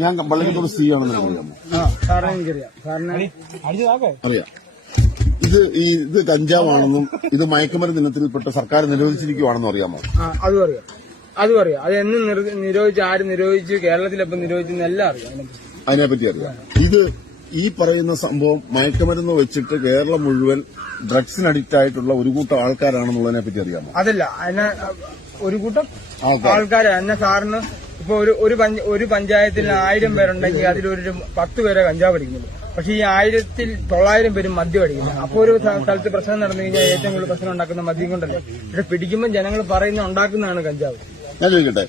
ഞാൻ വള്ളിക്കത്തോട് സി ആണെന്ന് അറിയാമോ? അറിയാം. ഇത് കഞ്ചാവാണെന്നും ഇത് മയക്കുമരുന്ന് ഇനത്തിൽപ്പെട്ട സർക്കാർ നിരോധിച്ചിരിക്കുവാണെന്നും അറിയാമോ? അതും അറിയാം. അത് എന്ന് നിരോധിച്ച്, ആര് നിരോധിച്ചു, കേരളത്തിലെപ്പം നിരോധിച്ചെന്ന് എല്ലാം അറിയാം. അതിനെപ്പറ്റി അറിയാം. ഇത് ഈ പറയുന്ന സംഭവം മയക്കുമരുന്ന് വെച്ചിട്ട് കേരളം മുഴുവൻ ഡ്രഗ്സിന് അഡിക്റ്റ് ആയിട്ടുള്ള ഒരു കൂട്ടം ആൾക്കാരാണെന്നുള്ളതിനെ പറ്റി അറിയാമോ? അതല്ല, അതിനെ ഒരു കൂട്ടം ആൾക്കാര് എന്നെ സാറിന് ഇപ്പൊ ഒരു പഞ്ചായത്തിൽ 1000 പേരുണ്ടെങ്കിൽ അതിലൊരു 10 പേരെ കഞ്ചാവ് അടിക്കുന്നുള്ളൂ. പക്ഷെ ഈ 1900 പേരും മദ്യം അടിക്കുന്നു. അപ്പൊ ഒരു സ്ഥലത്ത് പ്രശ്നം നടന്നു കഴിഞ്ഞാൽ ഏറ്റവും കൂടുതൽ പ്രശ്നം ഉണ്ടാക്കുന്ന മദ്യം കൊണ്ടല്ലേ. ഇവിടെ പിടിക്കുമ്പോൾ ജനങ്ങൾ പറയുന്ന ഉണ്ടാക്കുന്നതാണ് കഞ്ചാവ്. ഞാൻ ചോദിക്കട്ടെ,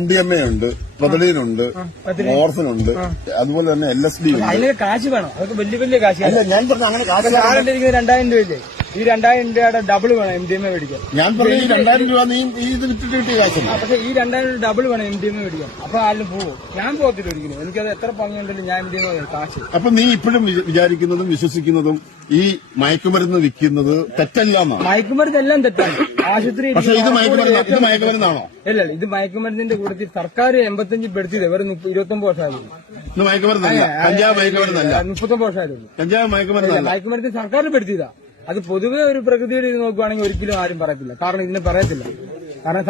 MDMA ഉണ്ട്, പ്രൊതലീനുണ്ട്, മോർഫിനുണ്ട്, അതുപോലെ തന്നെ LSD ഉണ്ട്. അതിന് കാശ് വേണം. അതൊക്കെ വലിയ കാശ്. അല്ല, ഞാൻ പറഞ്ഞ അങ്ങനെ കാശ് 2000 രൂപയില്ലേ? ഈ 2000 രൂപയുടെ ഡബിൾ വേണം MDMA മേടിക്കാൻ. ഞാൻ പറഞ്ഞ ഈ 2000 രൂപ നീ ഇത് വിറ്റിട്ട് കിട്ടിയ കാശ്. പക്ഷെ ഈ 2000 ഡബിൾ വേണം MDMA മേടിക്കാൻ. അപ്പൊ ആരും പോവും. ഞാൻ പോകത്തില്ല ഒരിക്കലും. എനിക്കത് എത്ര പങ്കുണ്ടെങ്കിലും ഞാൻ MDMA കാശ്. അപ്പൊ നീ ഇപ്പോഴും വിചാരിക്കുന്നതും വിശ്വസിക്കുന്നതും ഈ മയക്കുമരുന്ന് വിൽക്കുന്നത് തെറ്റല്ലാന്നാണ്? മയക്കുമരുന്ന് എല്ലാം തെറ്റാണ്. ആശുപത്രി. പക്ഷെ ഇത് മയക്കുമരുന്നാണോ? അല്ല, ഇത് മയക്കുമരുന്നിന്റെ കൂട്ടത്തിൽ സർക്കാർ 85 പെടുത്തിയത് വെറും 29 വർഷമായിരുന്നു. ഇത് മയക്കുമരുന്നല്ല, കഞ്ചാവ് മയക്കുമരുന്നല്ല. 39 വർഷമായിരുന്നു. കഞ്ചാവ് മയക്കുമരുന്നല്ല. മയക്കുമരുന്ന് സർക്കാർ പെടുത്തിയതാ. അത് പൊതുവെ ഒരു പ്രകൃതിയുടെ ഇത് നോക്കുവാണെങ്കിൽ ഒരിക്കലും ആരും പറയത്തില്ല. കാരണം ഇതിനെ പറയത്തില്ല. കാരണം